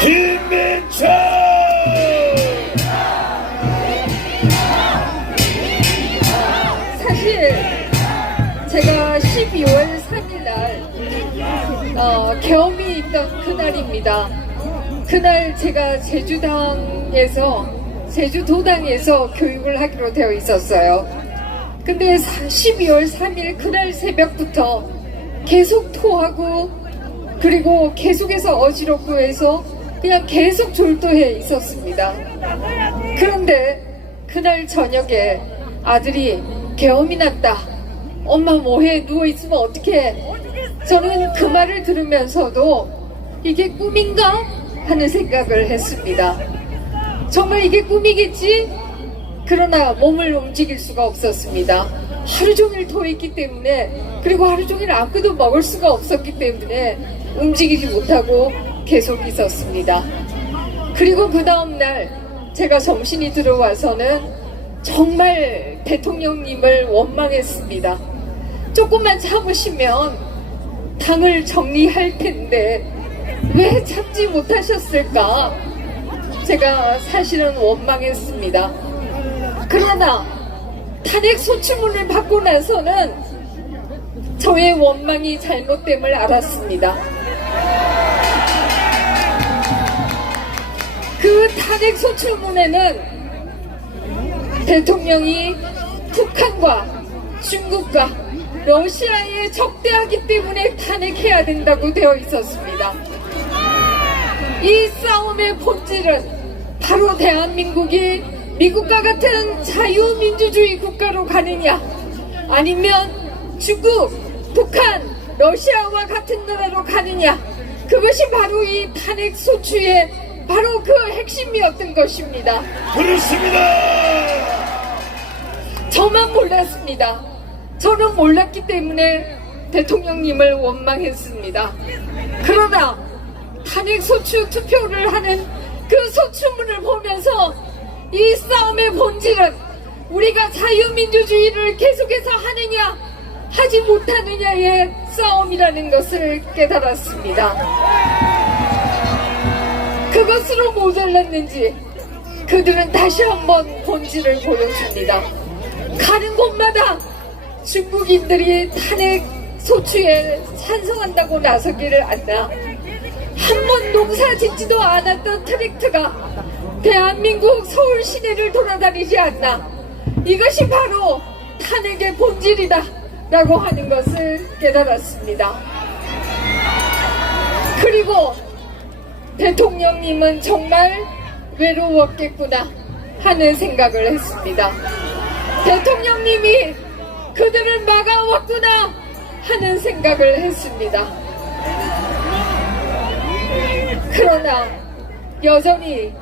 김민철! 사실 제가 12월 3일 날 계엄이 있던 그날입니다. 그날 제가 제주도당에서 교육을 하기로 되어 있었어요. 근데 12월 3일 그날 새벽부터 계속 토하고 그리고 계속해서 어지럽고 해서 그냥 계속 졸도해 있었습니다. 그런데 그날 저녁에 아들이 계엄이 났다. 엄마 뭐해? 누워있으면 어떡해? 저는 그 말을 들으면서도 이게 꿈인가? 하는 생각을 했습니다. 정말 이게 꿈이겠지? 그러나 몸을 움직일 수가 없었습니다. 하루 종일 토했기 때문에 그리고 하루 종일 아무것도 먹을 수가 없었기 때문에 움직이지 못하고 계속 있었습니다. 그리고 그 다음날 제가 정신이 들어와서는 정말 대통령님을 원망했습니다. 조금만 참으시면 당을 정리할 텐데 왜 참지 못하셨을까? 제가 사실은 원망했습니다. 그러나 탄핵 소추문을 받고 나서는 저의 원망이 잘못됨을 알았습니다. 그 탄핵 소추문에는 대통령이 북한과 중국과 러시아에 적대하기 때문에 탄핵해야 된다고 되어 있었습니다. 이 싸움의 본질은 바로 대한민국이 미국과 같은 자유민주주의 국가로 가느냐 아니면 중국, 북한, 러시아와 같은 나라로 가느냐, 그것이 바로 이 탄핵 소추의 바로 그 핵심이었던 것입니다. 그렇습니다. 저만 몰랐습니다. 저는 몰랐기 때문에 대통령님을 원망했습니다. 그러나 탄핵 소추 투표를 하는 그 소추문을 보면서 이 싸움의 본질은 우리가 자유민주주의를 계속해서 하느냐 하지 못하느냐의 싸움이라는 것을 깨달았습니다. 그것으로 모자랐는지 그들은 다시 한번 본질을 보여줍니다. 가는 곳마다 중국인들이 탄핵 소추에 찬성한다고 나서기를 않나, 한 번 농사 짓지도 않았던 트랙트가 대한민국 서울 시내를 돌아다니지 않나, 이것이 바로 탄핵의 본질이다 라고 하는 것을 깨달았습니다. 그리고 대통령님은 정말 외로웠겠구나 하는 생각을 했습니다. 대통령님이 그들을 막아왔구나 하는 생각을 했습니다. 그러나 여전히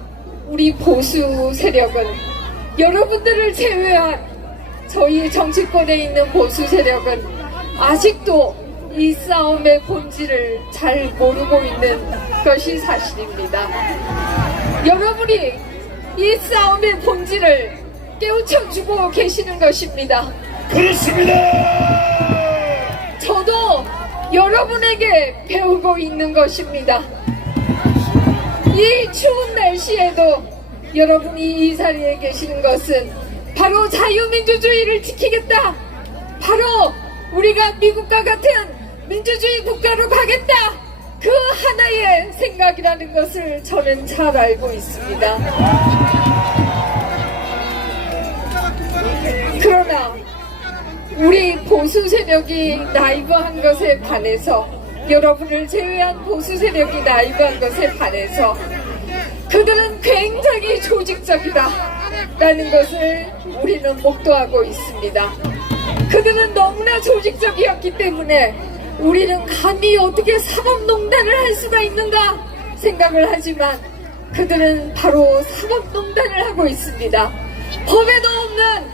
우리 보수 세력은, 여러분들을 제외한 저희 정치권에 있는 보수 세력은 아직도 이 싸움의 본질을 잘 모르고 있는 것이 사실입니다. 여러분이 이 싸움의 본질을 깨우쳐주고 계시는 것입니다. 그렇습니다. 저도 여러분에게 배우고 있는 것입니다. 이 추운 날씨에도 여러분이 이 자리에 계시는 것은 바로 자유민주주의를 지키겠다, 바로 우리가 미국과 같은 민주주의 국가로 가겠다, 그 하나의 생각이라는 것을 저는 잘 알고 있습니다. 그러나 우리 보수 세력이 나이브한 것에 반해서, 여러분을 제외한 보수 세력이 나이브한 것에 반해서 그들은 굉장히 조직적이다 라는 것을 우리는 목도하고 있습니다. 그들은 너무나 조직적이었기 때문에 우리는 감히 어떻게 사법농단을 할 수가 있는가 생각을 하지만 그들은 바로 사법농단을 하고 있습니다. 법에도 없는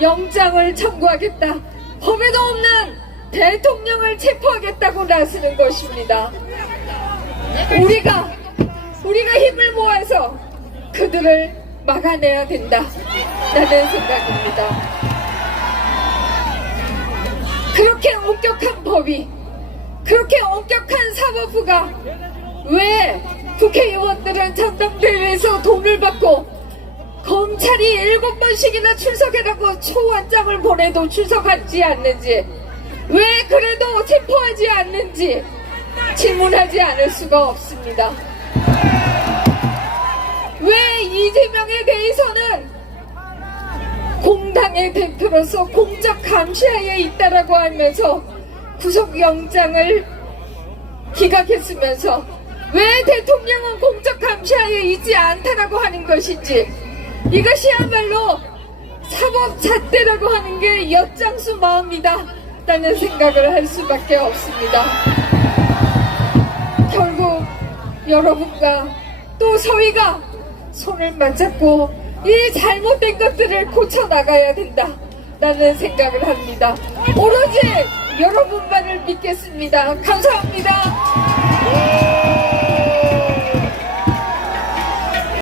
영장을 청구하겠다, 법에도 없는 대통령을 체포하겠다고 나서는 것입니다. 우리가 힘을 모아서 그들을 막아내야 된다 라는 생각입니다. 그렇게 엄격한 법이, 그렇게 엄격한 사법부가 왜 국회의원들은 전당대회에서 돈을 받고 검찰이 7번씩이나 출석해라고 초원장을 보내도 출석하지 않는지, 왜 그래도 체포하지 않는지 질문하지 않을 수가 없습니다. 왜 이재명에 대해서는 공당의 대표로서 공적 감시하에 있다라고 하면서 구속영장을 기각했으면서 왜 대통령은 공적 감시하에 있지 않다라고 하는 것인지, 이것이야말로 사법잣대라고 하는 게 엿장수 마음이다 라는 생각을 할 수밖에 없습니다. 결국 여러분과 또 저희가 손을 맞잡고 이 잘못된 것들을 고쳐나가야 된다 라는 생각을 합니다. 오로지 여러분만을 믿겠습니다. 감사합니다.